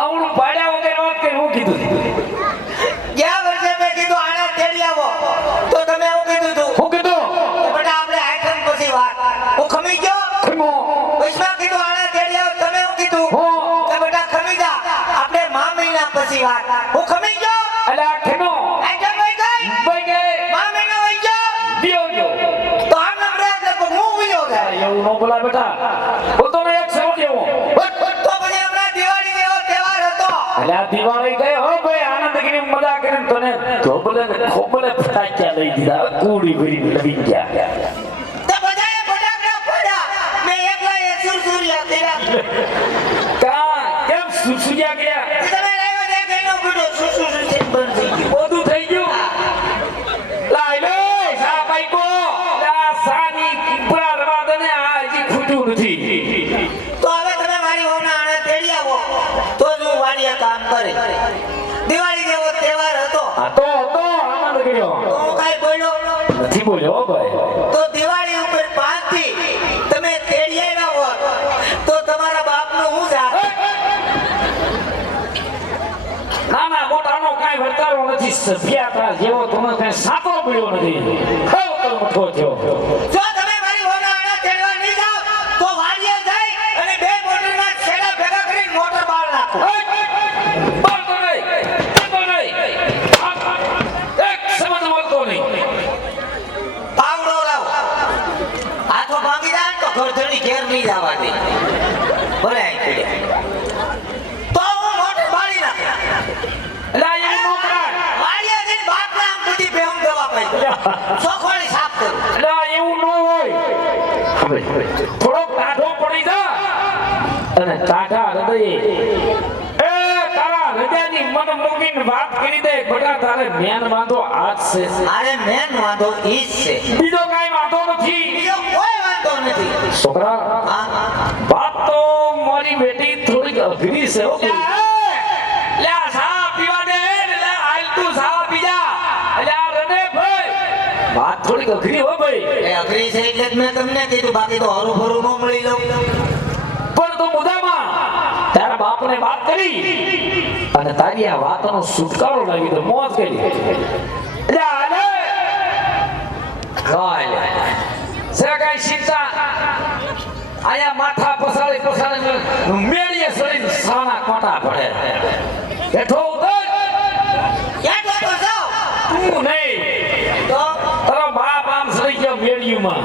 આવડું પાડ્યા વગર વાત કરી હું કીધું ગયા વર્ષે મેં કીધું આને તેડી આવો તો તમે એવું કીધું હતું હું કીધું કે બેટા આપણે આઈટમ પછી વાત હું ખમી ગયો ખમો વૈષ્ણવ કીધું આને તેડી આવો તમે એવું કીધું કે બેટા ખમી જા આપણે મા મહિના પછી વાત હું ખમી ગયો અલા ખમો આઈટમ વઈ ગઈ મા મહિના વઈ ગયો દિયો ગયો તો આ નંબર એટલે હું વિયો ગયા એવું નો બોલા બેટા બોલતો ને એક સેવ દેવો તો પછી હમણાં દિવાળી જેવો તહેવાર હતો અલા દિવાળી ગઈ હો ભાઈ આનંદ કરી મજા કરીને તને ખોબલે ફટાક્યા લઈ દીધા કુડી ભરી લઈ ગયા તો બધાએ ફટાકડા ફોડ્યા મેં એકલા એ સુરસુરિયા તેરા કા કેમ સુસુયા ગયા તમે લાવ્યો દેખ એનો ગુડો સુરસુરિયા બંધ થઈ ગયો બધું થઈ ગયું લાઈ લે સા બાઈકો લા સાની કીપરા રવા દને આ હજી ખૂટ્યું નથી તો હવે તમે મારી વહુના આણે તેડી આવો તો જ હું વાડીએ કામ કરે દિવાળી જેવો તહેવાર હતો આ તો આનંદ કર્યો તો હું કાઈ બોલ્યો નથી બોલ્યો હો ભાઈ તો દિવાળી ઉપર 5 થી તમે તેડી આવ્યા હોત તો તમારા બાપનું હું જાત ના ના મોટાનો કાઈ વર્તારો નથી સભ્યતા જેવો તમે કઈ સાતો મળ્યો નથી ખાવ તો મઠો થયો જો તમે મારી વહુના આણે તેડવા નહીં જાવ તો વાડીએ જઈ અને બે મોટરના છેડા ભેગા કરીને મોટર બહાર નાખો બોલતો નહીં એક શબ્દ બોલતો નહીં પાવડો લાવો હાથો ભાંગી જાય તો ઘરધણી ઘેર નહીં જવા દે ભલે આઈ પડ્યા તો હું મોટર બાળી નાખે લા એ મોકરા વાડીએ જઈને બાપને આમ બધી બેહમ દવા પાઈ સોખવાળી સાફ કરું લા એવું ન હોય થોડોક ટાઢો પડી જા અને ટાઢા હૃદયે એ તારા હૃદયની મન મોગીને વાત કરી દે બટા તારે મેન વાંધો આજ છે અરે મેન વાંધો ઈ જ છે બીજો કાઈ વાંધો નથી બીજો કોઈ વાંધો નથી છોકરા હા વાત તો મારી બેટી થોડીક અઘરી છે હો લે સા પીવા દે લે હાલ તું સા પીજા લે રને ભાઈ વાત થોડીક અઘરી હો ભાઈ એ અઘરી છે એટલે જ મેં તમને કીધું બાકી તો હરું ભરું ન મળી લઉં પણ તું મુદામાં તારા બાપને વાત કરી અને તારી આ વાતનો છુટકારો લાવી તો મોજ કરી લે આલે ગાય સે કઈ શીખતા આયા માથા પસાડી મેળીએ સડીને સાના કોટા પડે બેઠો ઉતર ક્યાં જતો જાવ તું નહીં તો તારો બાપ આમ સડી ગયો મેળીમાં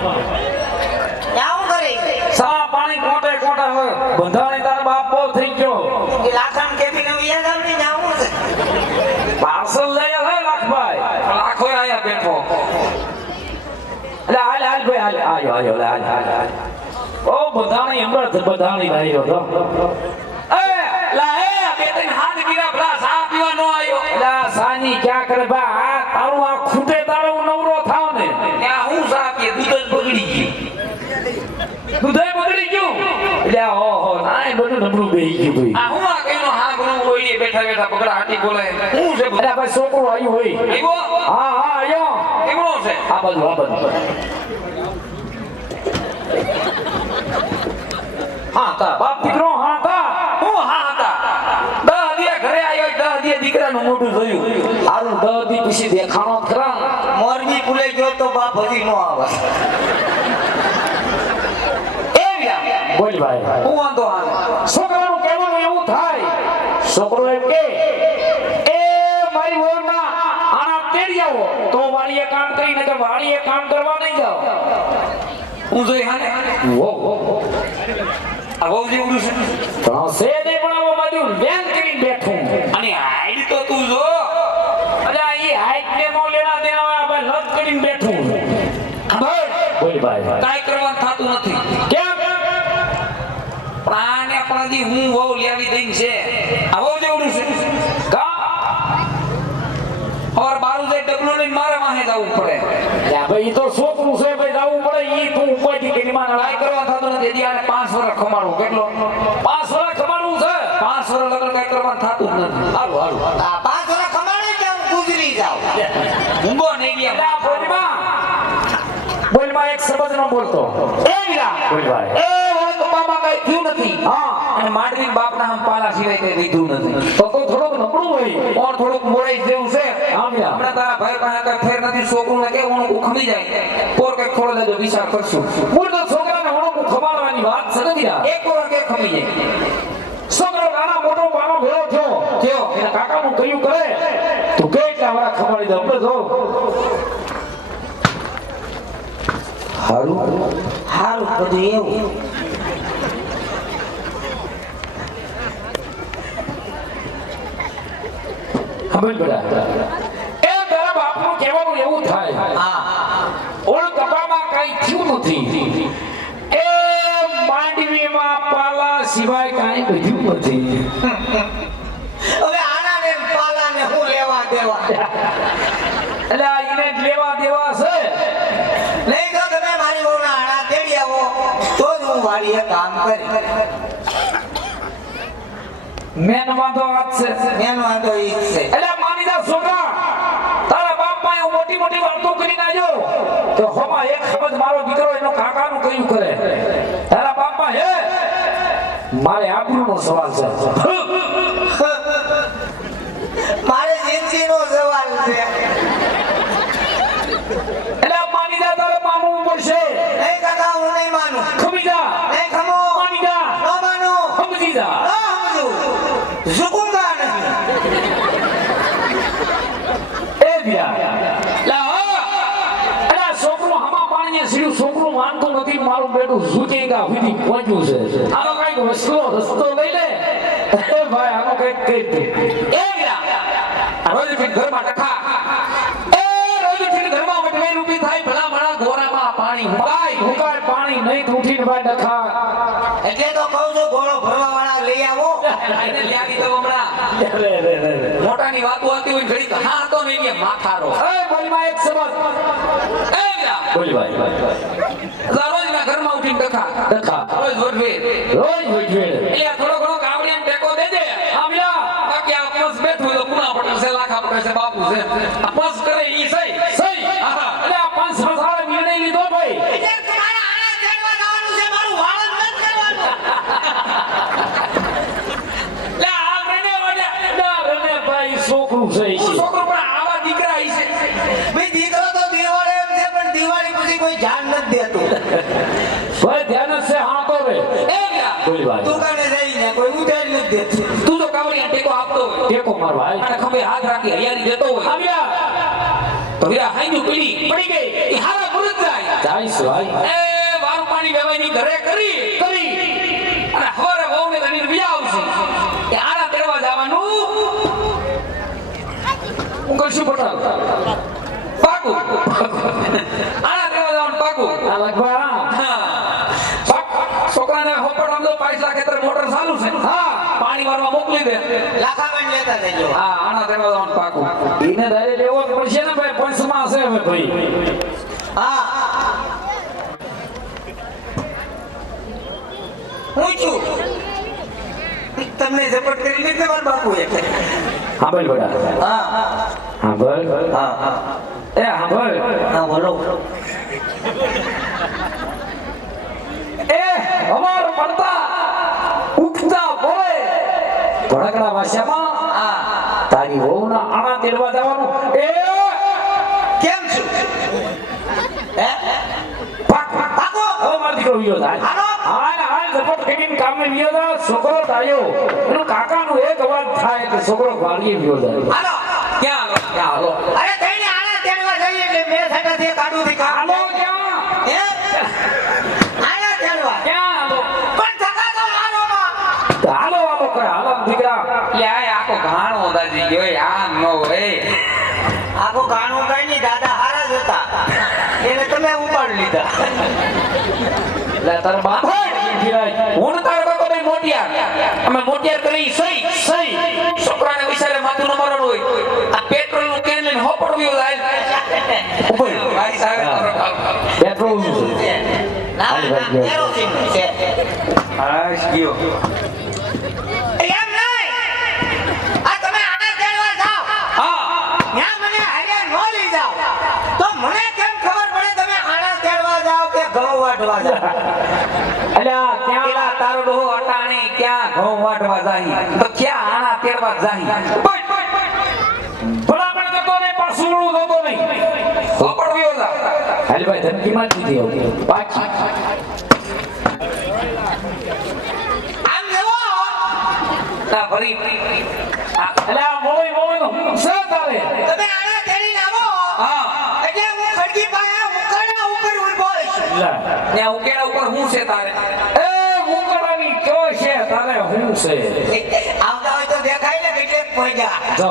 આવું કરી સા પાણી કોટે કોટા હોય બંધાણી તારો બાપ બહુ થઈ ગયો કે લાખન કેબી ને વિયા જાવ ને આવું છે પાર્સલ લઈ આવે લાખભાઈ લાખો આયા બેઠો એટલે હાલ ભાઈ આયો હાલ ઓ બંધાણી અમૃત બંધાણી આવ્યો તો એ લા એ બે ત્રણ હાથ ગીરા ભલા સા પીવા નો આવ્યો એટલે સાની ક્યાં કરે બા તારું આ ખૂટે તારો નવરો થાવ ને ત્યાં હું સા પીએ દૂધ જ બગડી ગયું દૂધ બગડી ગયું એટલે ઓહો નાય બધું નબળું બેહી ગયું ભાઈ આ હું આ કઈનો હા ગુણ કોઈ બેઠા બેઠા પકડા હાટી બોલે હું છે બધા ભાઈ છોકરો આવ્યો હોય આવ્યો હા આવ્યો કેવડો છે આ બાજુ હા તા બાપ દીકરો હા તા હું હા તા 10 દિયા ઘરે આવ્યો 10 દિયા દીકરાનું મોઢું જોયું હારું 10 દી પછી દેખાણો ખરા મોરબી ભૂલે ગયો તો બાપ હજી નો આવે એ વ્યા બોલ ભાઈ હું વાંધો હા છોકરાનું કહેવાનું એવું થાય છોકરો એમ કે એ મારી વહુના આના તેડી આવો તો વાળીએ કામ કરીને કે વાળીએ કામ કરવા નહીં જાવ હું જોઈ હાને વો આ બહુ જેવડું છે પણ સે દે પણ આવો બાજુ વેન કરીને બેઠું અને હાઈટ તો તું જો અરે આ ઈ હાઈટ ને નો લેના દેના આ લત કરીને બેઠું બોલ ભાઈ કાઈ કરવાનું થાતું નથી કેમ પ્રાણ આપણાથી હું બહુ લેવી દઈ છે આ બહુ જેવડું છે કા ઓર બારું જે ડબલું લઈને મારે માહે જવું પડે યા ભાઈ તો છોકરું છે ભાઈ જવું પડે ઈ તું ઉપાયથી કે માં લડાઈ કરવા થતો નથી દી આને 5 વર્ષ ખમાડું કેટલો 5 વર્ષ ખમાડું છે 5 વર્ષ લગન કઈ કરવાનું થતું નથી હારું હારું આ 5 વર્ષ કમાણી કે હું ગુજરી જાઉં ઊંઘો નહીં ગયા બોલમાં બોલમાં એક શબ્દ ન બોલતો એ વિરા બોલ ભાઈ એ હોય તો બાબા કઈ થયું નથી હા અને માંડવી બાપના આમ પાલા સિવાય કઈ લીધું નથી. તો થોડુંક નબળું હોય. કોણ થોડુંક મોડાઈ જેવું છે. આમ યા. હમણાં તારા ભાઈ પાસે કઈ ફેર નથી. છોકરું ને કેવું ઊણું ખમી જાય પોર કઈ થોડો લેજો વિચાર કરશું. મૂળ તો છોકરાને હણું ખવાડવાની વાત છે નથી યાર. એક પોર કે ખમી જાય. છોકરો નાના મોટો પાનો ભેળો થયો થયો. એના કાકાનું કયું કરે તું કે એટલા વાળા ખવાડી દે આપણે જો હારું બધું એવું. ખબર બેટા એ તારા બાપનું કહેવાનું એવું થાય હા ઓળ કપામાં કઈ થયું નથી એ માંડવીમાં પાલા સિવાય કાંઈ બધું નથી. હવે આનાને ને પાલાને હું લેવા દેવા. એટલે આ એને જ લેવા દેવા છે. નહીં તો તમે મારી વહુના આણા તેડી આવો તો જ હું વાડીએ કામ કરી. મેન વાંધો વાત છે. મેન વાંધો ઈ જ છે. એટલે માની જા છોકરા તારા બાપ પાસે મોટી મોટી વાતો કરી નાજો તો હોમાં એક સમજ મારો દીકરો એનો કાકાનું કયું કરે. તારા બાપા હે મારે આબરૂનો સવાલ છે. મારે જિંદગીનો સવાલ છે. એટલે માની જા તારે માનવું પડશે. નહીં કાકા હું નહીં માનું. ખમી જા. નહીં ખમો. માની જા. ન માનું. સમજી જા. ન સમજુ. ઝુકુંગા નહીં. એ દિયા એટલે છોકરો હમા પાણીએ સીડું છોકરું માનતું નથી મારું બેટું ઝૂકેગા સુધી પહોંચ્યું છે. આનો કઈક રસ્તો લઈ લે એ ભાઈ આનો કઈક કહી દે. એ ગયા રોજ ફીટ ઘરમાં ટકા. એ રોજ ફીટ ઘરમાં વટવે રૂપી થાય ભલા ભલા ગોરામાં પાણી હુકાય. હુકાય પાણી નહીં તો ઉઠીને ભાઈ ડખા. એટલે તો કહું છું ઘોડો ભરવા વાળા લઈ આવો. એને લ્યાવી દો હમણાં. રે. મોટાની વાતો હતી હોય ઘડી હા તો નહીં કે માથારો. એ બોલીમાં એક સમજ. એ ગયા બોલી ભાઈ રોજના ઘરમાં ઉઠીને ટકા. ડખા રોજ વટવે. રોજ વૈઠવે. એટલે આ થોડો ઘણો કાવડિયાને ટેકો દે દે. આવ્યા બાકી આ પંસ બેઠું તો પુના પટેલ છે લાખા પટેલ છે બાપુ છે. આ પંસ કરે ઈ સહી. સહી. આહા. એટલે આ પાંચ સંસારે નિર્ણય લીધો ભાઈ. એટલે તમારા આણા તેડવા જવાનું છે. મારું વાળન નથી કરવાનું. લે આ મને વડે ના રને ભાઈ છોકરું છે ઈ છે. છોકરો પણ આવા દીકરા ઈ છે. ભાઈ દીકરો તો દિવાળે એમ છે પણ દિવાળી પછી કોઈ ધ્યાન નથી દેતું. ભાઈ ધ્યાન જ છે હા તો રે. એ ગયા બોલી ભાઈ દુકાને જઈને કોઈ ઉધારી નથી દેતું. તું તો કાવડિયા ટેકો આપતો હોય ટેકો માર ભાઈ. અને ખંભે હાથ રાખી હરિયાળી દેતો હોય આવ્યા તો વીરા હાંજુ પડી ગઈ. એ હારા મરદ જાય. જાઈશ ભાઈ. એ વારું પાણી વેવાઈની ઘરે કરી અને હવારે વહુને તને બીજા આવશે કે આના તેડવા જવાનું હું કરશું પટાલ. પાકું. આના તેડવા જવાનું પાકું. આ લગભગ હા. છોકરાને હોપડ આમ તો પાછલા ખેતર મોટર ચાલુ છે. હા પાણી વારવા મોકલી દે. લાખામાં લેતા જજો. હા આના તેડવા જવાનું પાકું. એને દારે લેવો જ પડશે ને ભાઈ. પંચમાં હશે હવે ભાઈ. હા હું છું. તમને ઝપટ કરી લીધી મારા બાપુએ. હા ભાઈ બડા. હા હા ભાઈ. હા હા એ હા ભાઈ. હા બોલો. એ હવાર પડતા ઉગતા બોલે ભડકડા ભાષામાં હા તારી વહુના આણા તેડવા જવાનું. એ કેમ છું? હે પાક પાકો હવે મારો દીકરો વિયો થાય. હાલો. હાલ ઝપટ કરીને કામે વિયો જાય. છોકરો તાયો એનું કાકાનું એક અવાજ થાય એટલે છોકરો વાળીએ વિયો જાય. હાલો. ક્યાં હાલો? અરે કઈને આણા તેડવા જઈએ એટલે મેં સાટાથી કાઢું થી હાલો કાઢો. ક્યાં હે આણા તેડવા ક્યાં હાલો? પણ ધક્કા તો મારો માં. હાલો હાલો કઈ હાલો દીકરા. લે આ આખો ઘાણો દાજી ગયો આ નો હોય. આખું ગાણું કઈ નહીં દાદા હારા જ હતા. એને તમે ઉપાડી લીધા. લે તાર બાપ હું ને તારો કાકો બે મોટિયાર. અમે મોટિયાર કરી સહી સહી છોકરાને વિચારે માથું ન મારવાનું હોય. આ પેટ્રોલ નું કેન લઈને હોપડવ્યો જાય. ઉભો ભાઈ સાહેબ તારો કાકો. પેટ્રોલ નું છે. ના ના કેરોસીન છે. હાશ ગયો. એમ નહીં. આ તમે આણા તેડવા જાઓ. હા ત્યાં મને હારે નો લઈ જાઓ. તો મને કેમ ખબર પડે તમે આણા તેડવા જાઓ કે ઘઉં વાટવા જાઓ? અલ્યા ક્યાં પેલા તારો ડોહો અટાણે ક્યાં ઘઉં વાટવા જાહી તો ક્યાં આણા તેડવા જાહી ભલામણ કરતો ને પાછું જોતો નહીં ખબર વ્યો જા હાલ ભાઈ ધમકી માં દીધી હતી પાછી આમ જવો તા ભરી એટલે આ મોય મોય નો સર તારે તમે આના તેડીને આવો હા એટલે હું ખડકી પાસે ઉકરડા ઉપર ઊભો છું લે ત્યાં ઉકેડા ઉપર હું છે તારે એ મુકડાની કયો છે તારે હું છે આવતા હોય તો દેખાય ને એટલે પહોંચ્યા જો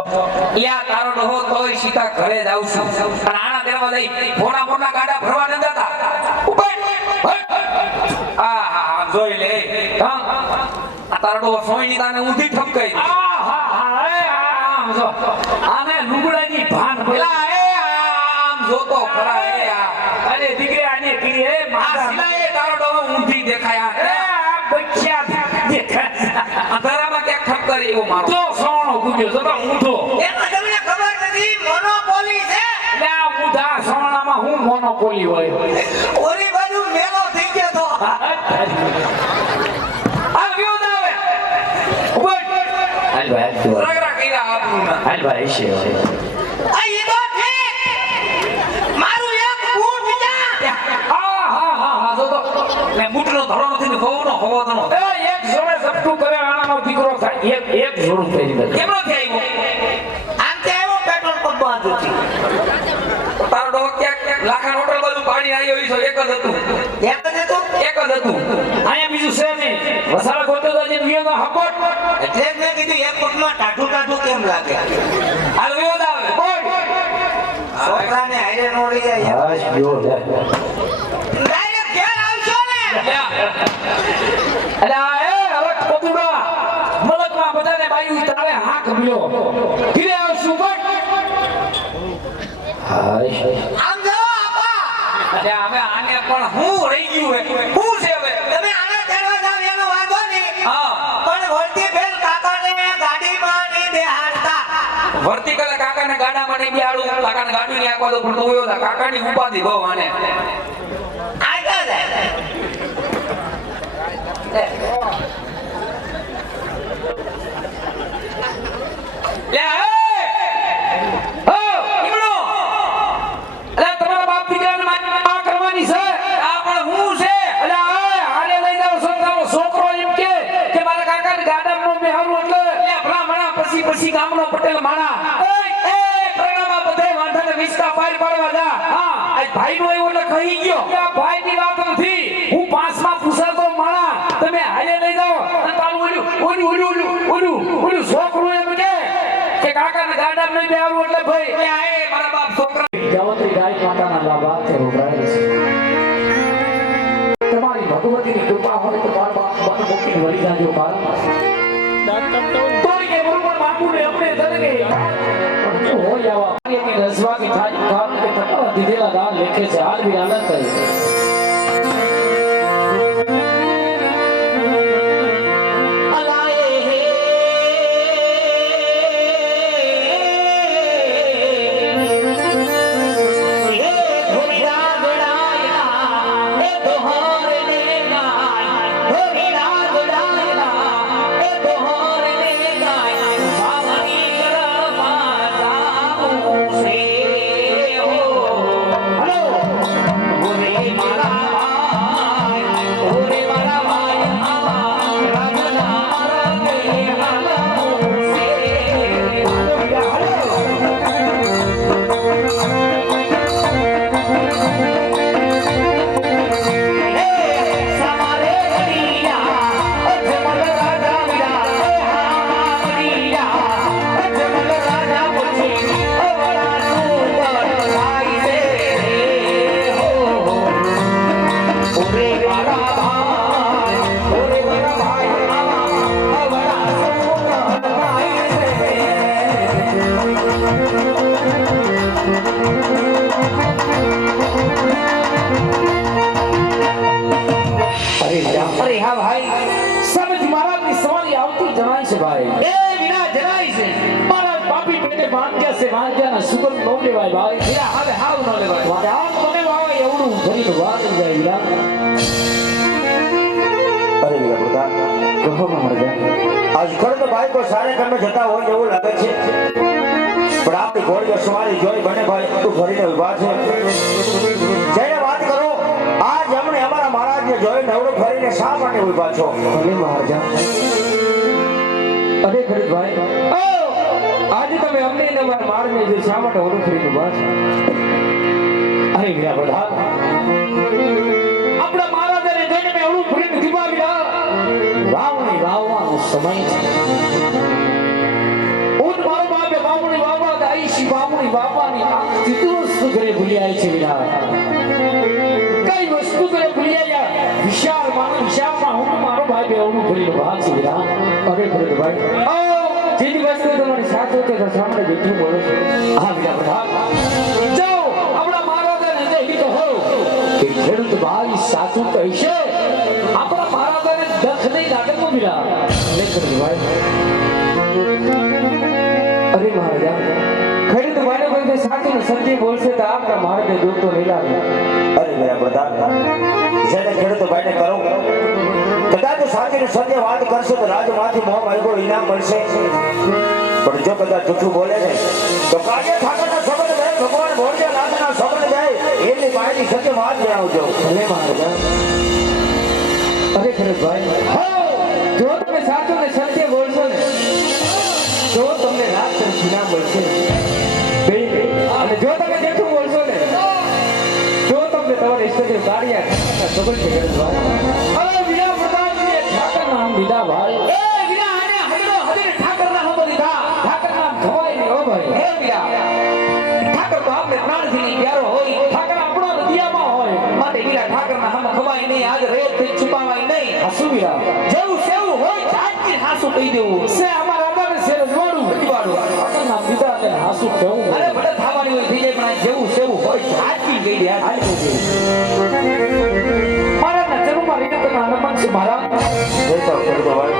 લ્યા તારો ડોહો તોય સીધા ઘરે જ આવશું અને આણા દેવા લઈ મોના મોના ગાડા ભરવા ન દેતા હા હા હા જોઈ લે હા આ તારો ડોહો સોયની તાને ઊંધી ઠપકાઈ દે. જો આને લુગડાની ભાન પેલા એ આમ જોતો ખરા એ આ અરે દીકરી આને કીધી હે આ મારા સિલાએ તારો ડોહો ઊંધી દેખાય એ આ બચ્ચા દેખાય અંધારામાં ક્યાંક ઠપકારી એવો મારો તો સોણો ગુજ્યો તો ઊંધો એમાં તમને ખબર નથી મોનોપોલી છે એટલે આ ઊંધા સોણામાં હું મોનોપોલી હોય ઓલી બાજુ મેલો થઈ ગયો તો આ વ્યો જ આવે હાલ ભાઈ રગડા કર્યા આપણું હાલ ભાઈ છે આ ઈ તો ઠીક મારું એક બૂટ વિચાર હા જો તો ને બૂટનો ધડો નથી ને ખોવાનો હવો ધણો એ એક જોડે સપટું કરે આનાનો દીકરો થાય એક જોડું પહેરી દે કેમનો થી આવ્યો આમ તે આવ્યો પેટ્રોલ પંપ બાજુથી તારો ડોહો ક્યાંક લાખા હોટલ બાજુ પાણી આવ્યો ઈ એક જ હતું એક જ હતું એક જ હતું અહીંયા બીજું છે નહીં વસાડા ગોતો તો જે વિયો હપોટ એટલે જ મેં કીધું એક પગમાં ટાઢું ટાઢું કેમ લાગે હાલ વ્યો જ આવે છોકરાને હારે નોડી જાય બસ જો લે ડાયરેક્ટ ઘેર આવશો ને લ્યા અલે આ એ હવે કબુડા મલકમાં બધાને બાયું તારે હાક મળ્યો ઘરે આવશું બટ હાય આમ જાઓ આપા એટલે હવે આને પણ હું રહી ગયું હે હું છે હવે તમે આને તેડવા જાવ એનો વાંધો નહીં હા પણ વળતી ફેર કાકાને ગાડીમાં નહીં બેહાડતા વર્તી કલે કાકાને ગાડામાં નહીં બેહાડું કાકાને ગાડી ની આખવા દો પણ તો હોયો તા કાકાની ઉપાધિ બહુ આને આગળ જાય લ્યા એ ઈમણો અલે તમારા બાપ દીકરાને માં કરવાની છે આ પણ હું છે અલે આ હારે લઈ જાવ સંતાનો છોકરો એમ કે મારા કાકાને ગાડામાં બેહારું એટલે લ્યા ભલા મણા પછી ગામનો પટેલ માણા એ પ્રણામા બધે વાંધાને વિસ્તા પાર પાડવા જા હા આ ભાઈ નો એવો એટલે કહી ગયો આ ભાઈ ની વાત નથી હું પાંચમાં પૂછાતો માણા તમે હાલે લઈ જાઓ અને તારું ઓલું છોકરું એમ કે કાકાને ગાડામાં નહીં બેહારું એટલે ભાઈ લ્યા એ મારા બાપ છોકરા જાવત્રી ગાય માતાના લાભા તે રોકડાય છે તમારી ભગવતીની કૃપા હોય તો બાર બાપ મન મૂકીને વળી જાજો બાર તોય કે બરોબર માંગુ ને આપણે તને પણ જો હોય આવા કે રસવા કે થાય કામ કે તકવા દીધેલા દાન લેખે છે હાલ બી આનંદ કરે અરે હા ભાઈ સમજ મહારાજની સવારી આવતી જણાય છે ભાઈ એ વિના જણાય છે મહારાજ પાપી પેટે માંગ્યા છે માંગ્યાના સુગમ નો લેવાય ભાઈ વિના હવે હાવ ન લેવાય વારે આમ મને વાવે એવડું ભરીને વાત જાય વિના અરે વીરા પ્રધાન, કહો મહારાજા. આજ ખરેખર ભાઈ કોઈ સારે કામે જતા હોય એવું લાગે છે, પણ આપણી ઘોડીઓ સવારી જોઈ બને ભાઈ બધું ફરીને ઉભા છે. જઈને વાત કરો, આજ હમણે અમારા મહારાજને જોઈ નવરો ફરીને શા માટે ઉભા છો? ભલે મહારાજા. અરે ખરીદભાઈ, આજે તમે અમને ને અમારા મારને જે શા માટે ઓરું ફરીને ઉભા છો? અરે વીરા પ્રધાન, આપણા મહારાજાને જોઈને મેં ઓરું ફરીને ઉભા વીરા. વાવણી વાવવાનો સમય છે. ઊંટ મારો બાપે વાવણી વાવવા દાઈ શી વાવણી વાવવાની આ સીધું વસ્તુ ઘરે ભૂલી આવી છે વીરા. કઈ વસ્તુ ઘરે ભૂલી આવ્યા? વિશાળ માનો વિશાળમાં હું મારો ભાઈ બેવનું ભૂલી ઉભા છે વીરા. અરે ખરીદભાઈ, જેની વસ્તુ તમારી સાથે હોય તો સામે બેઠું બોલો છો. હા વીરા પ્રધાન, જાઓ આપણા મહારાજાને જઈ કહો કે ખેડૂત ભાઈ સાચું કહેશે. આપણા મહારાજાને દખ નહીં લાગે તો વીરા. નહીં ખરીદભાઈ. અરે મહારાજા, ખેડૂત ભાઈને કોઈ સાચું ને સત્ય બોલશે તો આપણા મહારાજને દુઃખ તો નહીં લાગે. અરે વીરા પ્રધાન, જેને ખેડૂતો ભાઈને કરો, કદાચ સાચી ને સત્ય વાત કરશે તો રાજમાંથી મોહ માર્ગો ઇનામ મળશે. પણ જો કદાચ જૂઠું બોલે ને તો કાગે ઠાકરના સબંધ જાય, ભગવાન ભોળિયા નાથના સબંધ જાય, એમની માહિતી સત્ય વાત જણાવજો. ભલે મહારાજા. અરે ખરીદભાઈ, જો તમે સાચું ને સત્ય બોલશો ને તો તમને રાત ઇનામ મળશે. અને જો તમે જેઠું બોલશો ને તો તમને તમારા ઈષ્ટદેવ કાળિયા સબંધ છે ખરીદભાઈ. અરે વીરા પ્રતાપજીએ ઠાકર નામ લીધા ભાઈ. એ વીરા આને હદરો હદરે ઠાકર નામ લીધા. ઠાકર નામ ખવાય નહીં હો ભાઈ. હે વીરા, ઠાકર તો આપણે પ્રાણથી નહીં પ્યારો હોય. ઠાકર આપણો હૃદયમાં હોય. માટે વીરા ઠાકર ના હમ ખવાય નહીં. આજ રેત થી છુપાવાય નહીં. હાસુ વીરા, જેવું સેવું હોય ઝાટકી હાસુ કહી દેવું છે. અમારા આગાને છે રજવાડું રજવાડું. ઠાકર નામ લીધા અને હાસુ કહેવું. અરે ભલે થાવાની હોય થઈ જાય, પણ આ જેવું સેવું હોય ઝાટકી કહી દે. હાલ કહી દે. મારા નજરમાં રીત ના હનુમાન છે મારા. જય તો ખેડૂતો ભાઈ.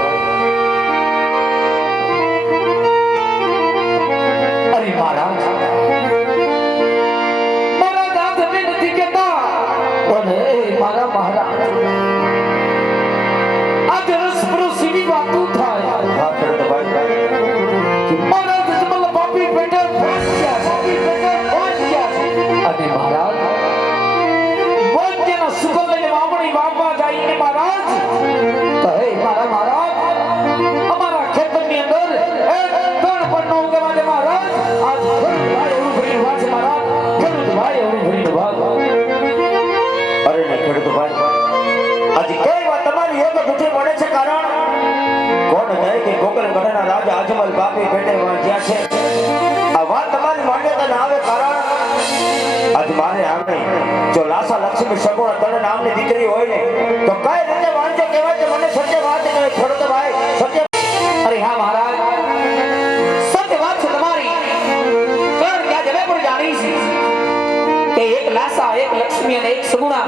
અરે મહારાજ, મારા દાંત હવે નથી કેતા, પણ એ મારા મહારાજ આ રસ પરોસીની વાતો થાય. હા ખેડૂતો ભાઈ. મારા જજમલ બાપી પેટે પહોંચ્યા, બાપી પેટે પહોંચ્યા. અને મહારાજ વંજના સુગલ લઈને વાવણી વાવવા જાય ને મહારાજ તો હે મારા મહારાજ, અમારા ખેતરની અંદર એક કણ પણ ન ઉગવા દે મહારાજ. આજ ખેડૂત ભાઈ એવું ભરીને વાત છે મહારાજ. ખેડૂત ભાઈ એવું ભરીને વાત. અરે ને ખેડૂતો ભાઈ, આજે કઈ વાત તમારી એક દુઃખી મળે છે? કારણ કોણ કહે કે ગોકળગઢના રાજા અજમલ બાપી પેટે વાંચ્યા છે? આ વાત તમારી માન્યતા ના આવે. કારણ આજ મારે આંગણે જો લાસા લક્ષ્મી સગુણા તને નામની દીકરી હોય ને તો કઈ રીતે વાંચો કહેવાય કે મને સત્ય વાત કહે ખેડૂતો ભાઈ. સત્ય. અરે હા મહારાજ, સત્ય વાત છે તમારી. કારણ કે આજે મેં પણ જાણી છે કે એક લાસા, એક લક્ષ્મી અને એક સગુણા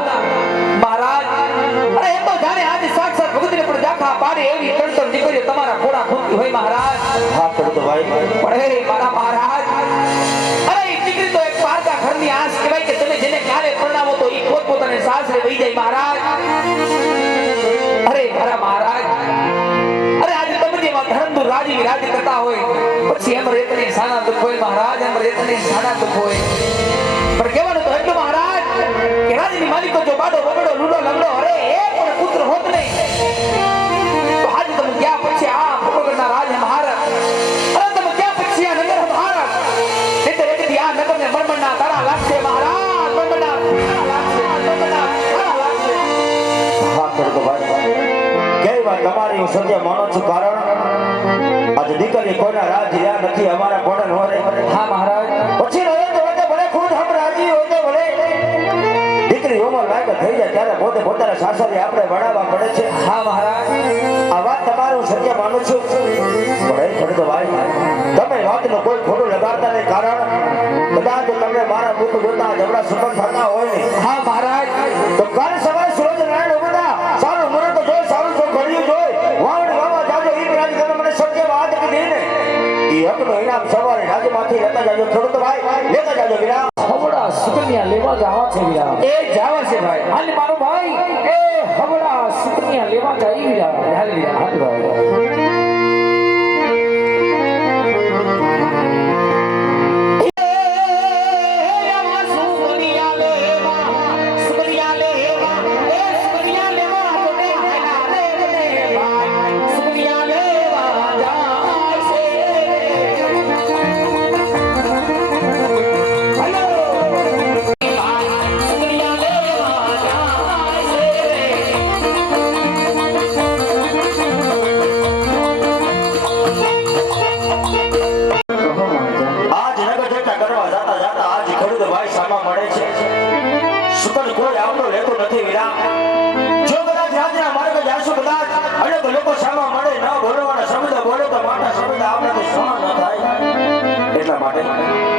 મહારાજ. અરે એમ તો જાણે આજે સાક્ષાત ભગતને પણ જાખા પાડે એવી કણતર દીકરીઓ તમારા ખોડા ખૂટતી હોય મહારાજ. હા ખેડૂતો ભાઈ. પણ હે મારા મહારાજ, અરે એ દીકરી તો એક પારકા ઘરની આસ કહેવાય કે તમે જેને ક્યારે પરણાવો તો એ પોતપોતાને સાસરે વહી જાય મહારાજ. અરે મારા મહારાજ, અરે આજે તમે જેવા ધરમદુર રાજી વિરાજ કરતા હોય પછી એમ રેતની સાના દુઃખ હોય મહારાજ. એમ રેતની સાના દુઃખ હોય. પણ કહેવાનું તો એટલું મહારાજ કે રાજની માલિકો જો બાડો બગડો લૂડો લગડો અરે એક પણ પુત્ર હોત નહીં તો આજે તમે ગયા પછી આ ભગવાનના રાજ મહારાજ. અરે તમે ગયા પછી આ નગર મહારાજ. એટલે રેતથી આ નગરને મરમણના તારા લાગશે મહારાજ. મરમણના તારા લાગશે. મરમણના તારા લાગશે. હા ખેડૂતો ભાઈ, કઈ વાત તમારી હું સત્ય માનું છું. કારણ આજે દીકરી કોઈના રાજ રહ્યા નથી, અમારા કોણ હોરે. હા મહારાજ. પછી રહે તો વધે ભલે ખુદ હમ રાજી હોય તો ભલે દીકરી ઉંમર લાયક થઈ જાય ત્યારે પોતે પોતાના સાસરે આપણે વડાવવા પડે છે. હા મહારાજ. આ વાત તમારું સત્ય માનું છું. પણ એ ખેડૂતો ભાઈ, તમે વાતનો કોઈ ખોટું લગાડતા નહીં. કારણ કદાચ તમને મારા મુખ જોતા જબડા સુખમ થતા હોય ને હા મહારાજ. તો કાલ સવારે સૂરજનારાયણ ઉગતા સારું મુહૂર્ત જોઈ, સારું જો ઘડિયું જોઈ વાવણી વાવવા જાજો. એ રાજ તમે મને સત્ય વાત કીધી ને એ હકનો ઇનામ સવારે રાજમાંથી લેતા જાજો ખેડૂતો ભાઈ. લેતા જાજો વીરા. ખવડા સુગંધ સુકન્યા લેવા જવા છે વીરા એ જાવા છે ભાઈ હાલ મારો ભાઈ એ હવડા સુકન્યા લેવા જાય વીરા હાલ વીરા હાલ ભાઈ આજ નગર જતા કરવા જાતા જાતા આજ ખેડૂત ભાઈ સામા મળે છે શુકર કોઈ આવતો લેતો નથી વીરા જો કદાચ રાજના માર્ગે જાશું કદાચ અનેક લોકો સામા મળે ન બોલવાના શબ્દ બોલે તો માટા શબ્દ આપણાથી સહન ન થાય એટલા માટે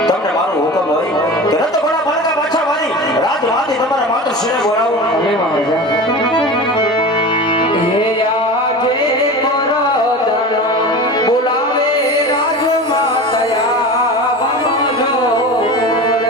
તમને મારો હુકમ હોય તો રત ઘોડા બાળકા પાછા વાળી રાજમાંથી તમારા માત્ર શિરે બોલાવું હે મહારાજા હે આજે પરદન બોલાવે રાજમાતયા બમજો બોલાવે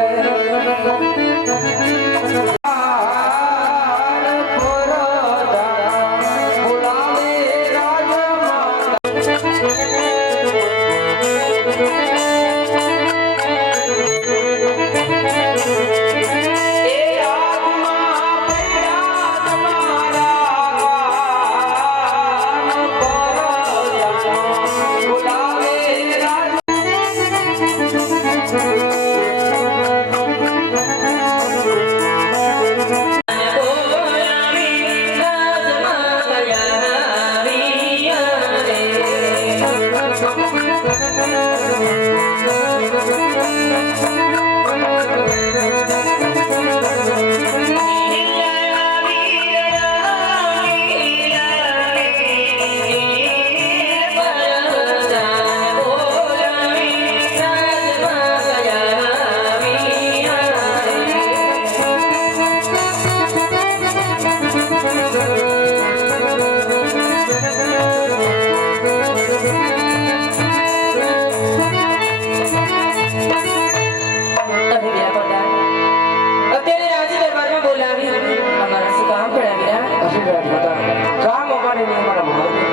કામ અમારે ને અમારા ભાઈ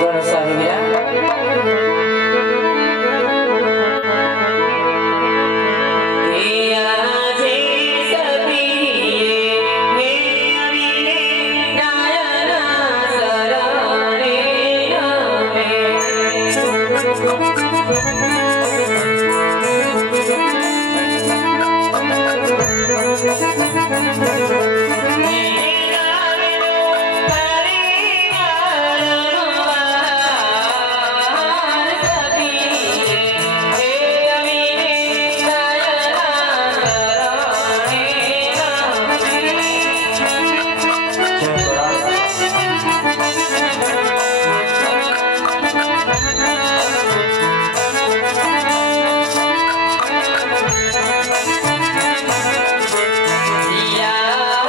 જણ સાહેબ Yeah.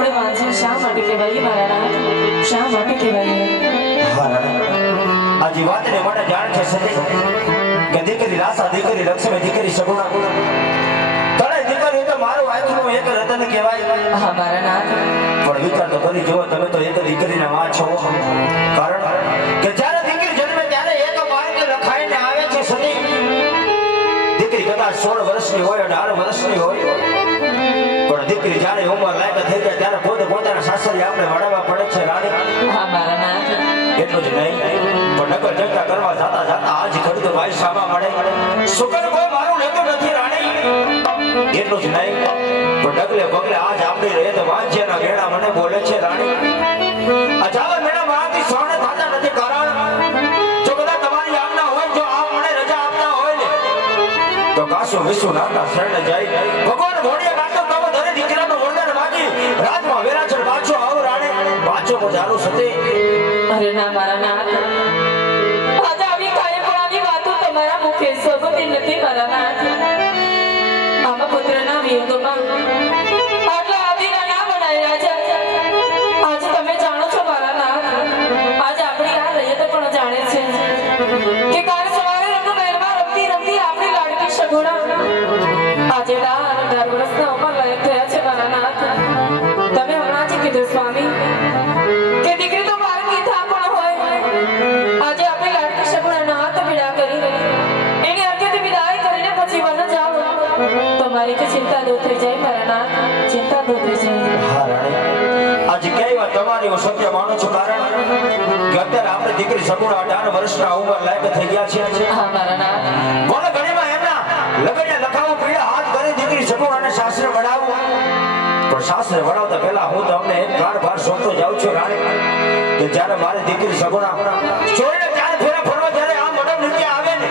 આપણે વાંચ્યું શા માટે કહેવાય મારા નાથ? શા માટે કહેવાય? હા રાણી, આજે વાતને મને જાણ છે સતી કે દીકરી રાસા, દીકરી લક્ષ્મી, દીકરી સગુણા, ત્રણેય દીકરી તો મારું આંખનું એક રતન કહેવાય. હા મારા નાથ, પણ વિચાર તો કરી જુઓ, તમે તો એક દીકરીના માં છો. કારણ કે જ્યારે દીકરી જન્મે ત્યારે એક માર્ગે લખાઈને આવે છે સતી. દીકરી કદાચ 16 વર્ષની હોય, 18 વર્ષની હોય, પણ દીકરી જ્યારે ઉંમર લાયક થઈ જાય ત્યારે પોતે પોતાના સાસરે આપણે વડાવવા પડે છે રાણી. હા મારા નાથ, એટલું જ નહીં, પણ નગર જગતા કરવા જાતા જાતા આજ ખડતો ભાઈ સામા મળે, સુકર કોઈ મારું લેતું નથી રાણી. એટલું જ નહીં, પણ ડગલે પગલે આજ આપણી રહે તો વાંચ્યાના વેળા મને બોલે છે રાણી. આ જાવા મેળા મારાથી સહન થતા નથી. કારણ જો કદાચ તમારી આજ્ઞા હોય, જો આ મને રજા આપતા હોય ને, તો કાશો વિશ્વ નાથના શરણે જાય. ભગવાન ઘોડીએ કાઢતો તવો ધરે દીકરાનો વરદાન માગી રાજમાં વેરાચર પાછો આવ રાણી. પાછો મજારું સતી. અરે ના મારા નાથ, આજે આવી કાંઈ પણ આવી વાતો તમારા મુખે શોભતી નથી મારા નાથ. આમાં પુત્રના વિયોગમાં આટલા આદિના ના બનાય રાજા. આજે તમે જાણો છો મારા નાથ, આજે આપણી આ રૈયત પણ જાણે છે કે કાલ સવારે રંગમહેલમાં રમતી રમતી આપણી લાડકી સગુણા આજે 18 વર્ષના ઉંમર લાયક થયા છે મારા નાથ. તમે હમણાં જ કીધું સ્વામી કે દીકરી તો મારે કીધા પણ હોય, આજે આપણી લાડકી સગુણાના હાથ પીડા કરી એની અંત્યથી વિદાય કરીને પછી વન જાઓ તો મારી કે ચિંતા દૂર થઈ જાય મારા નાથ, ચિંતા દૂર થઈ જાય. હા રાણી, આજે કઈ વાત તમારી હું સત્ય માનું છું. કારણ કે અત્યારે આપણે દીકરી સગુણા 18 વર્ષના ઉંમર લાયક થઈ ગયા છે. હા મારા નાથ, બોલે ઘણીમાં એમના લગને લખાવું પીડા હાથ કરી દીકરી સગુણાને સાસરે વડાવું. પણ સાસરે વડાવતા પહેલા હું તમને એક ભાર સોંપતો જાઉં છું રાણી, કે જ્યારે મારી દીકરી સગુણા છોડીને ચાર ફેરા ફરવા જ્યારે આ મંડપ નીચે આવે ને,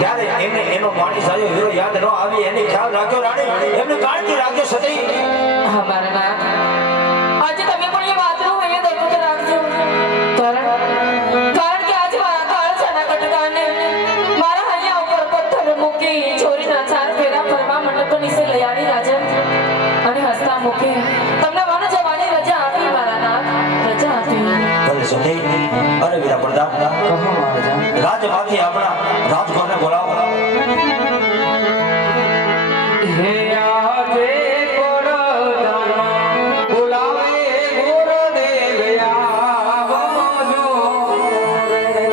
ત્યારે એમને એનો માણી સાજો હીરો યાદ ન આવી એની ખ્યાલ રાખજો રાણી, એમને કાળજી રાખજો સતી. હા મારા નાથ, આજે તમે પણ એ વાતનું અહીંયા દરરોજ રાખજો. કારણ કે આજે મારા કાળજાના કટકાને મારા હૈયા ઉપર પથ્થર મૂકી છોરીના ચાર ફેરા ફરવા મંડપ નીચે લઈ આવી રાજા અને હસતા મૂકી તમને વન જવાની રજા આપી મારા નાથ, રજા આપી. ભલે સતી. અરે વીરા પ્રતાપ, કહો મહારાજા. રાજમાંથી આપણા રાજકોટને બોલાવો. હે આજે કોરદાનો બોલાવે ગુરુદેવ આવજો રે.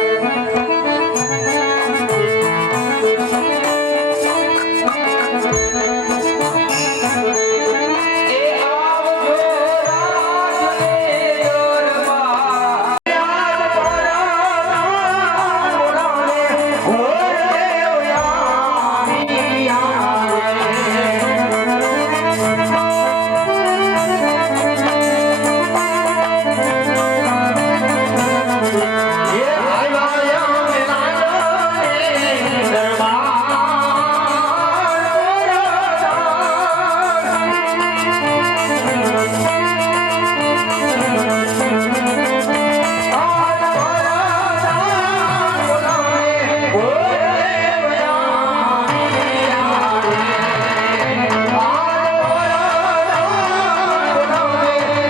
એ આવજો રાજને દરબાર. યાદ કોરદાનો બોલાવે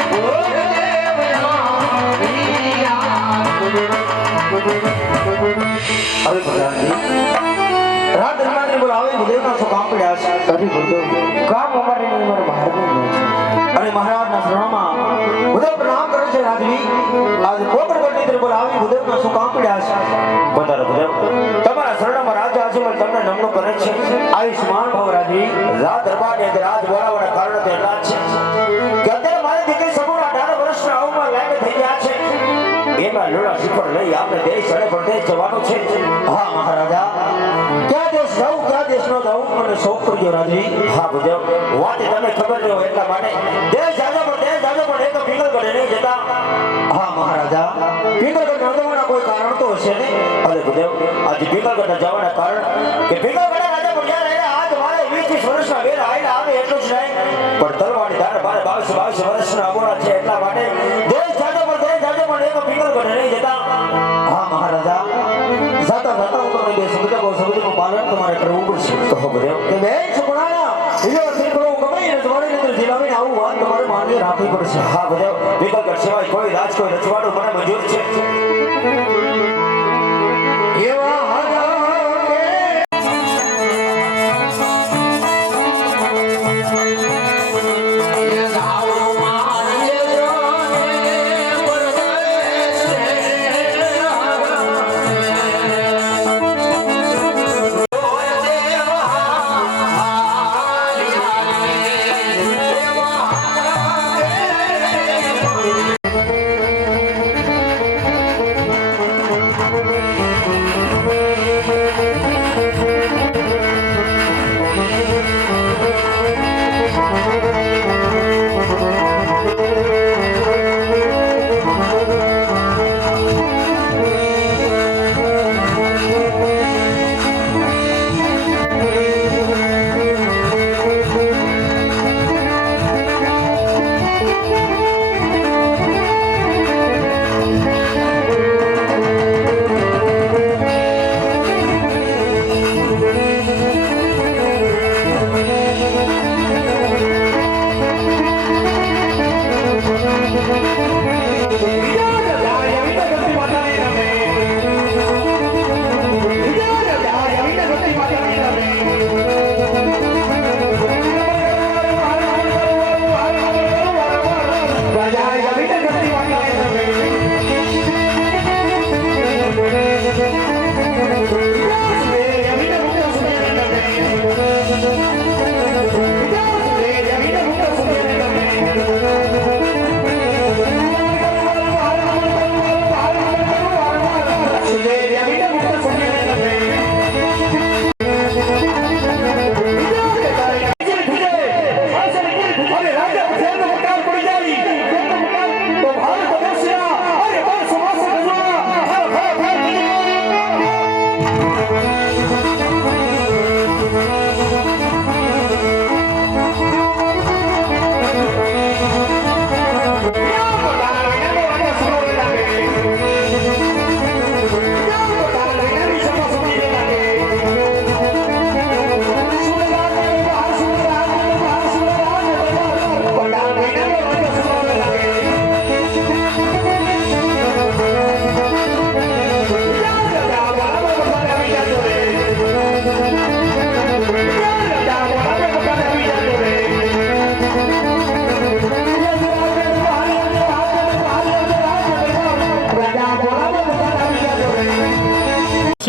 ગુરુદેવ અરે પ્રધાનજી, રાત દરમિયાન બોલાવે ગુરુદેવના શું કામ પડ્યા છે? અરે ગુરુદેવ, કામ અમારે નહીં, અમારે બહારનું છે. અને મહારાજના શરણમાં ગુરુદેવ પ્રણામ કરે છે. રાજવી આજ પોકરગઢની અંદર બોલાવી ગુરુદેવના શું કામ પડ્યા છે? બતારો ગુરુદેવ, તમારા શરણમાં રાજા અજમલ તમને નમણું કરે છે. આયુષ્માન ભવ રાજવી. રાત દરબારની અંદર રાજ બોલાવવાના કારણ તો એટલા જ છે કે અત્યારે મારી દીકરી સગુણા 18 વર્ષના ઉંમર લાયક થઈ ગયા છે. એમાં લોડા શિખર લઈ આપણે દેશ અને પ્રદેશ જવાનું છે. હા મહારાજા, ક્યાં દેશ જવું, ક્યાં દેશ નો જવું મને શોખ કરજો રાજવી. હા ગુરુદેવ, વાત તમને ખબર ન હોય એટલા માટે દેશ જાજો પણ એક પિંગલગઢ નહીં જતા. હા મહારાજા, પિંગલગઢ ન જવાના કોઈ કારણ તો હશે ને? અરે ગુરુદેવ, આજે પિંગલગઢ જવાના કારણ કે પિંગલગઢ રાજા પણ જ્યાં રહ્યા આજ મારે 20 વર્ષના વેર આયલા આવે એટલું જ નહીં, પણ તલવારની ધાર મારે 22 વર્ષના અગોરા છે એટલા માટે દેશ જાજો પણ એક પિંગલગઢ નહીં જતા. હા મહારાજા, જાતા હું તમને બે શબ્દનું પાલન તમારે કરવું પડશે. કહો ગુરુદેવ. કે બેન છોકરાના વિજય શ્રી કરો ગમે ને તમારી અંદર જિલ્લામાં આવું વાત તમારે માન્ય રાખો. રાખવી પડશે. હા બધા વિકલ્પ સિવાય કોઈ રાજ કોઈ રજવાડું મને મંજૂર છે. એવા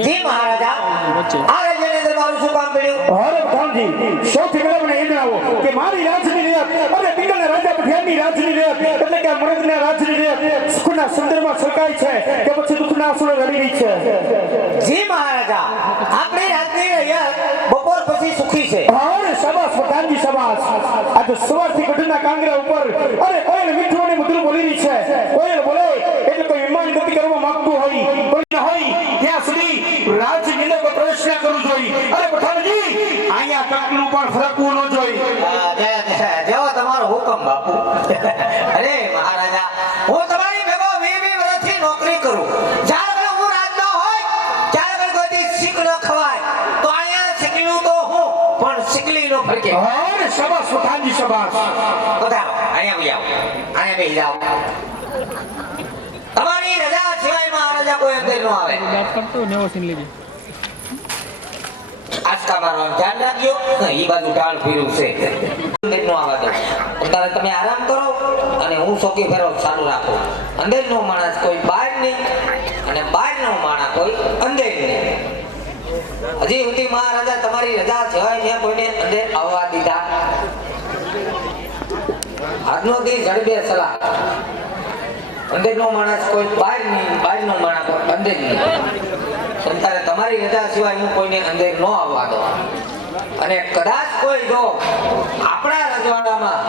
જી મહારાજા આ રાજ્યની અંદર મારું શું કામ પડ્યું? અરે પ્રધાનજી, સૌથી પહેલા મને એ જણાવો કે મારી રાજની રેત અને પિંગલના રાજા પઠિયાની રાજની રેત એટલે કે મરદના રાજની રેત સુખના સુંદરમાં સરકાય છે કે પછી દુઃખના સુરે રડી રહી છે? જી મહારાજા, આપણી રાજની રેત બપોર પછી સુખી છે. અરે શાબાશ પ્રધાનજી શાબાશ. આ તો સવારથી ગઢના કાંગરા ઉપર અરે કોયલ મીઠું અને મધુર બોલી રહી છે. કોયલ બોલે એટલે કોઈ વિમાન ગતિ કરવા માંગતું હોય કોઈ ન હોય ત્યાં સુધી રાજની અંદર પ્રશ્ન કરવું જોઈએ. અરે પઠાણજી, અહીંયા કાકનું પણ ફરકવું ન જોઈએ. જેવો તમારો હુકમ બાપુ. અરે મહારાજા, હું તમારી ભેગો 20 વર્ષથી નોકરી કરું. જ્યારે હું રાજનો હોય ત્યારે કોઈ શીખ ન ખવાય તો અહીંયા શીખલું તો હું પણ શીખલી નો ફરકે. અરે શાબાશ પ્રધાનજી શાબાશ. પધારો, અહીંયા બી આવો, અહીંયા બેસી જાઓ. તમારી રજા સિવાય મહારાજા કોઈ અંદર ન આવે. આસ્કા મારવાનું ધ્યાન રાખજો. ઈ બાજુ ઢાળ ફીરું છે, અંદર નો આવવા દો. અત્યારે તમે આરામ કરો અને હું સોકી ફેરો ચાલુ રાખો. અંદર નો માણસ કોઈ બહાર નહીં અને બહાર નો માણસ કોઈ અંદર નહીં. હજી સુધી મહારાજા તમારી રજા સિવાય મેં કોઈને અંદર આવવા દીધા. આજનો દી જડબે સલાહ. અંદર નો માણસ કોઈ બહાર નહીં, બહાર નો માણસ કોઈ અંદર નહીં. સંતારે તમારી રજા સિવાય હું કોઈને અંદર ન આવવા દો. અને કદાચ કોઈ જો આપણા રજવાડામાં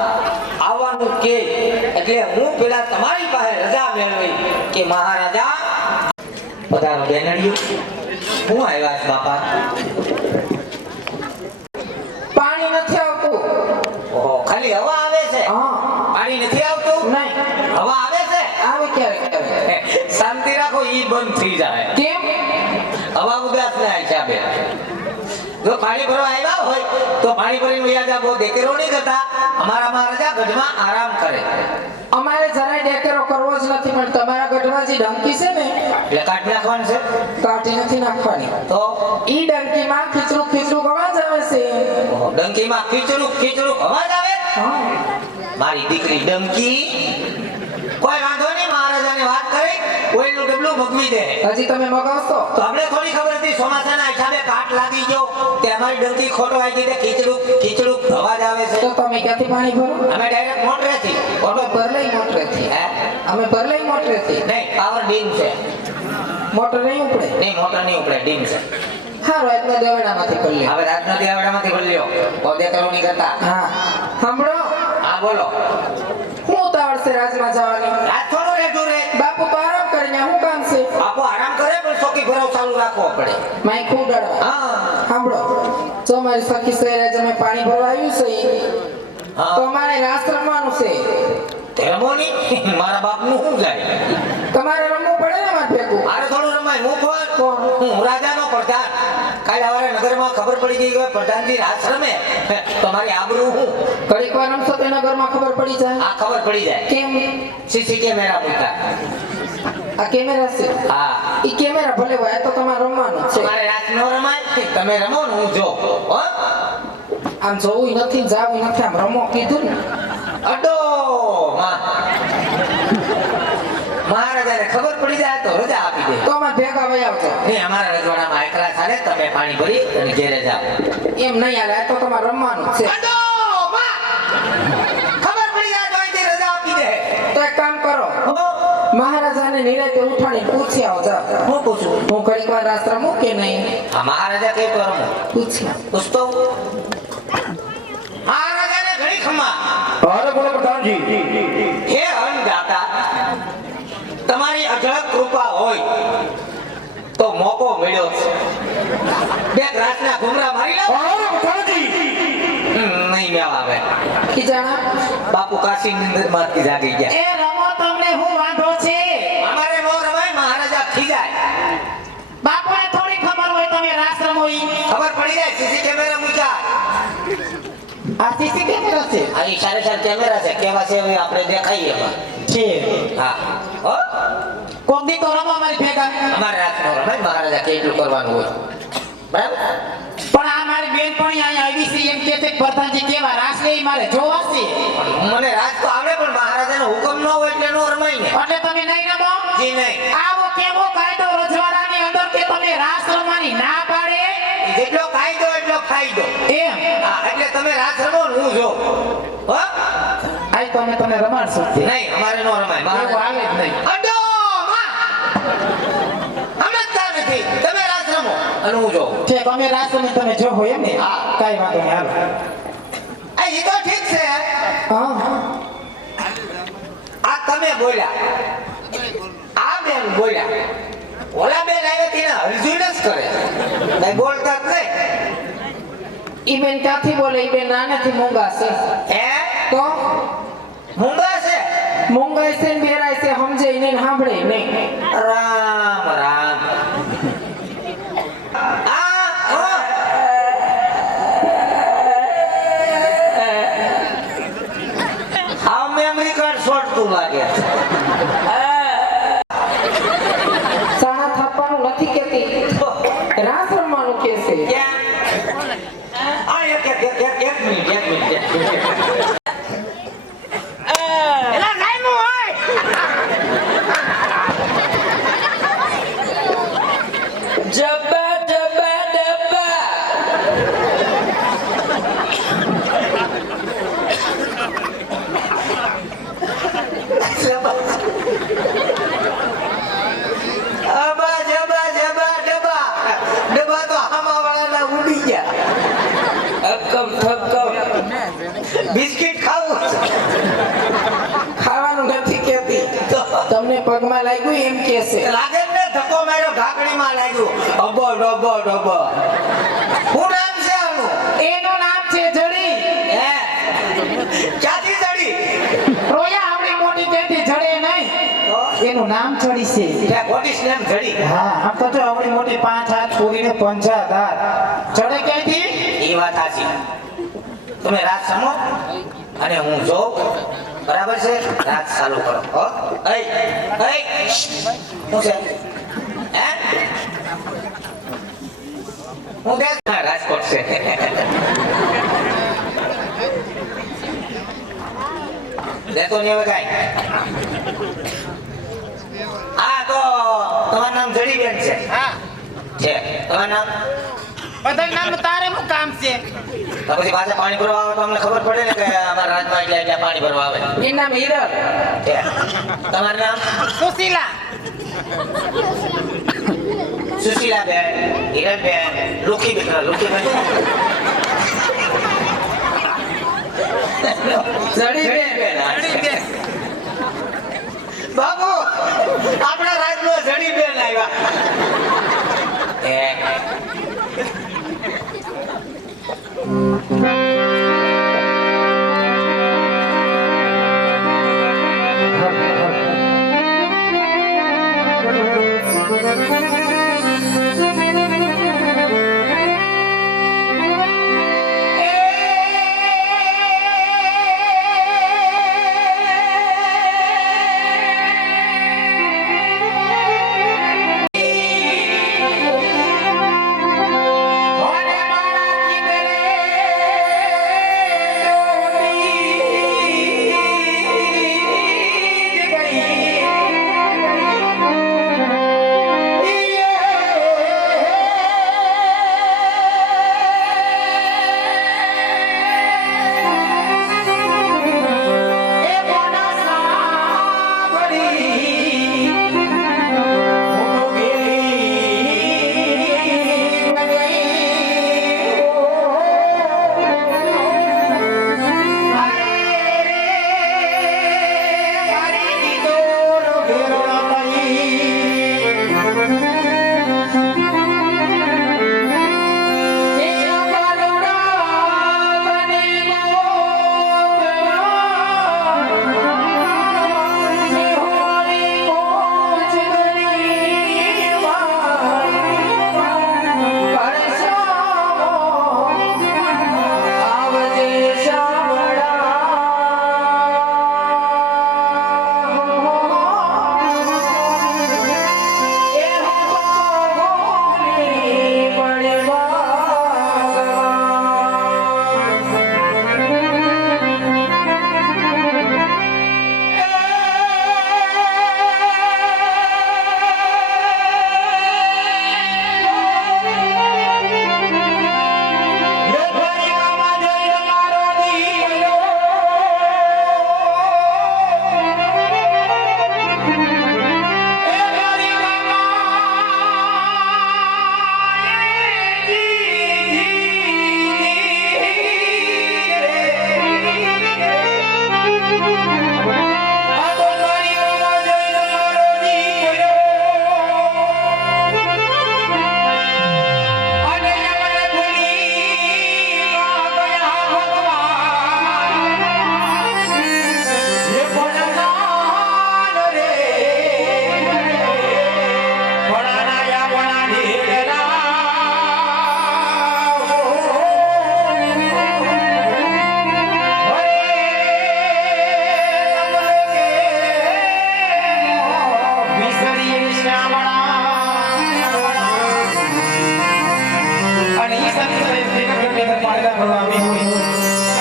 આવવાનું કે એટલે હું પેલા તમારી પાસે રજા મેળવી કે મહારાજા બધાનો બેનડિયું હું આવ્યા છે બાપા. પાણી નથી આવતું. ઓહો, ખાલી હવા આવે છે? હા. પાણી નથી આવતું? નહીં. હવા આવે છે? આવે ક્યારે? શાંતિ રાખો, ઈ બંધ થઈ જાય. કેમ? હવા ઉદાસ ના હિસાબે. જો પાણી ભરવા આવ્યા હોય તો પાણી ભરીને વયા જા, બહુ દેકેરો નહીં કરતા. અમારા મહારાજા ગઢમાં આરામ કરે. અમારે જરાય ડેકેરો કરવો જ નથી, પણ તમારા ગઢમાં જે ડંકી છે ને એટલે કાઢી નાખવાનું છે. કાઢી નથી નાખવાની. તો ઈ ડંકીમાં ખીચડું ખીચડું અવાજ આવે છે. ડંકીમાં ખીચડું ખીચડું અવાજ આવે. હા. મારી દીકરી ડંકી, કોઈ વાંધો નહીં, મહારાજાને વાત કરી કોઈનું ડબલું ભગવી દે. હજી તમે મગાવશો? તો અમને થોડી ખબર હતી ચોમાસાના હિસાબે કાટ લાગી ગયો કે અમારી ડંકી ખોટો આવી ગઈ, ખીચડું ખીચડું અવાજ આવે છે. તો તમે ક્યાંથી પાણી ભરો? અમે ડાયરેક્ટ મોટરેથી. અમે પરલઈ મોટરેથી. હે? અમે પરલઈ મોટરેથી. નહીં, પાવર ડીમ છે. મોટર નહીં ઉપડે. નહીં, મોટર નહીં ઉપડે, ડીમ છે. હા, રાતના દેવડામાંથી કરી લ્યો. હવે રાતના દેવડામાંથી ભરી લ્યો, પોતે કરો નહીં કરતા. હા. સાંભળો, હા બોલો. હું ઉતાવળ છે રાજમાં જવાની. રાત થોડો રહેતું રે. બાપુ તો આરામ કરીને શું કામ છે? બાપુ આરામ કરે પણ ચોકી ભરાવ ચાલુ રાખવો પડે. માય ખૂબ ડરવા. હા સાંભળો, જો મારી સખી સહેરા અમે પાણી ભરવા આવ્યું છે હા. તો અમારે રાસ રમવાનું છે. તે રમો નહીં, મારા બાપનું શું જાય? તમારે રમવું પડે ને મારે ભેગું. મારે થોડું રમાય. હું કોણ? હું રાજાનો પ્રધાન. કાલે સવારે નગરમાં ખબર પડી ગઈ કે પ્રધાનજી રાસ રમે તો મારી આબરૂ હું. ઘડીક વાર રમશો તો એના ઘરમાં ખબર પડી જાય. આ ખબર પડી જાય. કેમ? સીસી કેમેરા મૂક્યા. આ કેમેરા છે. હા, ઈ કેમેરા ભલે હોય, આ તો તમારે રમવાનું છે. મારે રાત નો રમાય, તમે રમો ને હું જો. હો? આમ જોવું નથી, જાવું નથી, આમ રમો કીધું ને. અડો માં. મહારાજાને ખબર પડી જાય તો રજા આપી દે. તો અમારે ભેગા વહી આવજો. નહીં, અમારા રજવાડામાં એકલા ચાલે, તમે પાણી ભરી અને ઘેરે જાઓ. એમ નહીં હાલે, આ તો તમારે રમવાનું છે. અડો માં. ખબર પડી જાય તો અહીંથી રજા આપી દે. તો એક કામ કરો, હો? મહારાજાને નિરાતે ઉઠાડી પૂછી આવજો. હું પૂછું. હું ઘડીક વાર રાસ રમું કે નહીં આ મહારાજા કઈ તો રમો પૂછી. પૂછતો. મહારાજાને ઘણી ખમા. અરે બોલો પ્રધાનજી. હે અન્નદાતા, તમારી અઢળક કૃપા હોય તો મોકો મળ્યો છે. બે રાતના ઘુમરા મારી લો. અરે પ્રધાનજી. નહીં મેળ આવે. ખીજાણા બાપુ કાશી નિંદરમાંથી જાગી ગયા. એ રમો, તમને હું વાંધો છે? અમારે નો રમાય, મહારાજા ખીજાય. બાપુને થોડી ખબર હોય તમે રાસ રમો ઈ. ખબર પડી જાય. સીસી કેમેરા મૂક્યા. આ સીસી કેમેરા છે. આ ઈશારે સાર કેમેરા છે. કેવા છે હવે આપણે દેખાઈએ એમાં. છે. હા. હો? કોક દી તો રમો અમારી ભેગા. અમારે રાત નો રમાય, મહારાજા કેટલું કરવાનું હોય. બરાબર. પણ આ મારી બેનપણી અહીંયા આવી છે એમ કહે છે કે પ્રધાનજી કેવા રાસ લે ઈ મારે જોવા છે. મને રાત તો આવડે પણ મહારાજાનો હુકમ ન હોય એટલે નો રમાય ને. એટલે તમે નહીં રમો? જી નહીં. આવો કેવો કાયદો રજવાડાની અંદર કે તમે રાસ રમવાની ના પાડે? જેટલો કાયદો એટલો ફાયદો. એમ. હા, એટલે તમે રાત રમો ને હું જો. હો? આજ તો અમે તમે રમાડશું જ તે. નહીં, અમારે નો રમાય. એવું આવે જ નહીં. અડો માં. સમજતા નથી. તમે રાત રમો અને હું જો. ઠીક, અમે રાસ રમી તમે જો હોય એમ ને? હા. કાંઈ વાંધો નહીં, હાલો. આ ઈ તો ઠીક છે. હા. આ તમે બોલ્યા, આ બેન બોલ્યા, ઓલા બેન આવ્યા તેને અર્જુન જ કરે. નહીં બોલતા જ નહીં. ઈ બેન ક્યાંથી બોલે? ઈ બેન નાનેથી મૂંગા છે. હે? તો મૂંગા છે? મૂંગાઈ છે ને બેરાય છે, સમજે નહીં ને સાંભળે નહીં. રામ રામ. આ મેમરી કાર્ડ છોડતું લાગે. સાણા થાપવાનું નથી કેતી, રાસ રમવાનું કે છે. ક્યાં? આ એક મિનિટ. એલા ગાયનું હોય. જબ્બા જબ્બા ડબ્બા. અબા જબા ડબા. ડબા તો હામાવાળાના ઉડી ગયા. અક્કમ થક્કમ. બિસ્કિટ ખાવું છે. ખાવાનું નથી કેતી. તમને પગમાં લાગ્યું એમ કે છે. લાગે ને ધક્કો માર્યો, ઢાંકણીમાં લાગ્યું. અબો ડબો. શું નામ છે આનું? એનું નામ છે જડી. હે? ક્યાંથી ચડી? રોયા આવડી મોટી કેતી જડે નહીં. એ એનું નામ ચડી છે. ત્યાં કોટીશ ને એમ જડી હા આમ તો જો આવડી મોટી 5 હાથ છોડીને 50 ચડે ક્યાંથી? એ વાત સાચી. તમે રાત સમો અને હું જોઉં બરાબર છે. રાત ચાલુ કરો હો. એય શું છે હે હું દેખ હા, રાજકોટ છે. દેતો નહીં હવે કાંઈ. હા તો તમારું નામ જડીબેન છે? હા છે. તમારું નામ? બધા નામ તારે શું કામ છે? તો પછી પાછા પાણી ભરવા આવે તો અમને ખબર પડે ને કે અમારા રાજમાં એટલે પાણી ભરવા આવે. એનું નામ હિરલ. છે. તમારું નામ? સુશીલા. સુશીલાબેન, હિરલબેન, લુખીબેન. જડીબેન. જડીબેન. બાબુ આપણા રાજનો જડીબેન આવ્યા.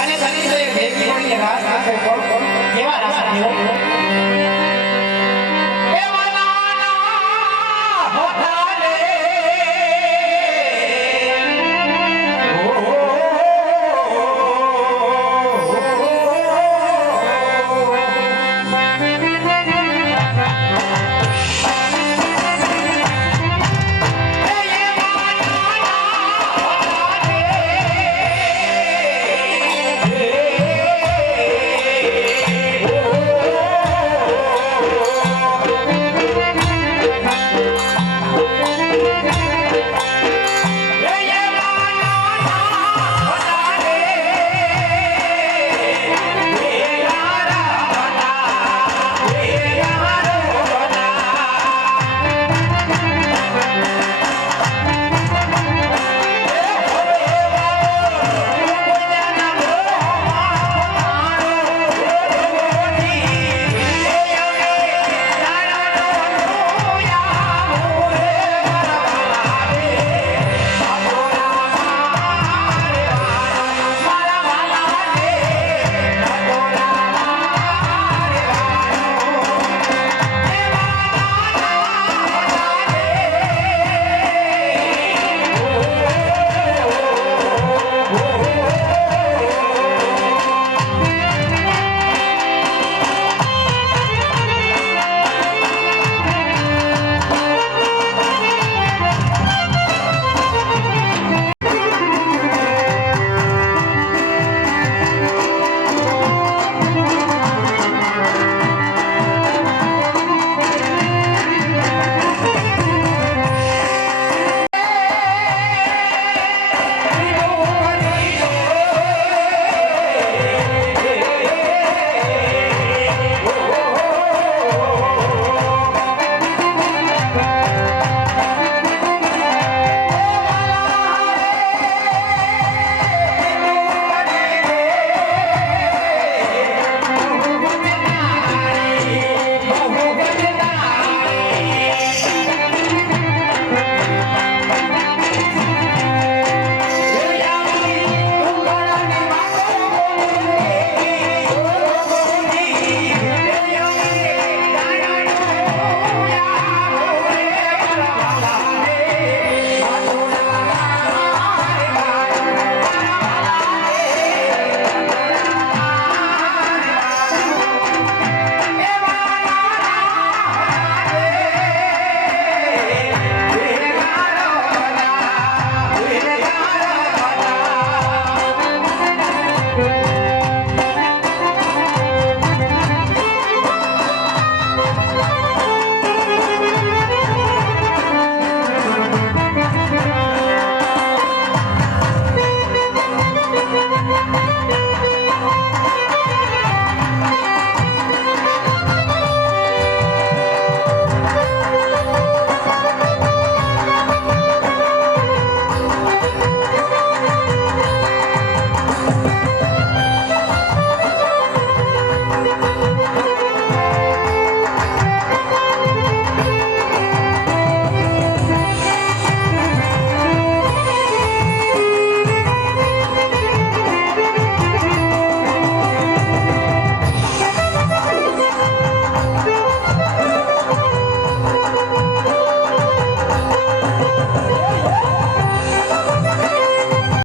અને શનિ ભેગી મળીને રાસ નાખે કેવા રાસ